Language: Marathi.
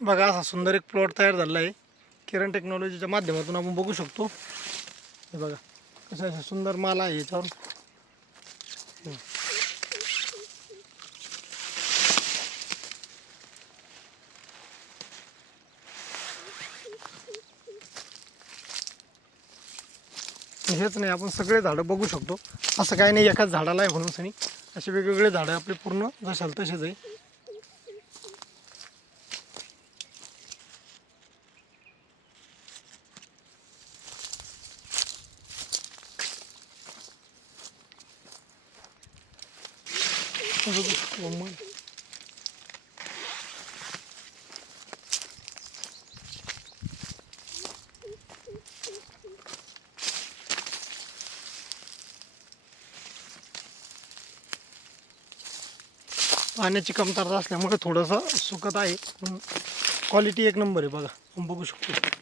बघा असा सुंदर एक प्लॉट तयार झालेला आहे किरण टेक्नॉलॉजीच्या माध्यमातून आपण बघू शकतो। हे बघा कसा असा सुंदर माल आहे याच्यावर। हेच नाही आपण सगळे झाडं बघू शकतो, असं काही नाही एकाच झाडाला आहे म्हणून सनी, असे वेगवेगळे झाडं आपले पूर्ण जशाल तसेच आहे। पाण्याची कमतरता असल्यामुळे थोडंसं सुकत आहे, क्वालिटी एक नंबर आहे बघा, आपण बघू शकतो।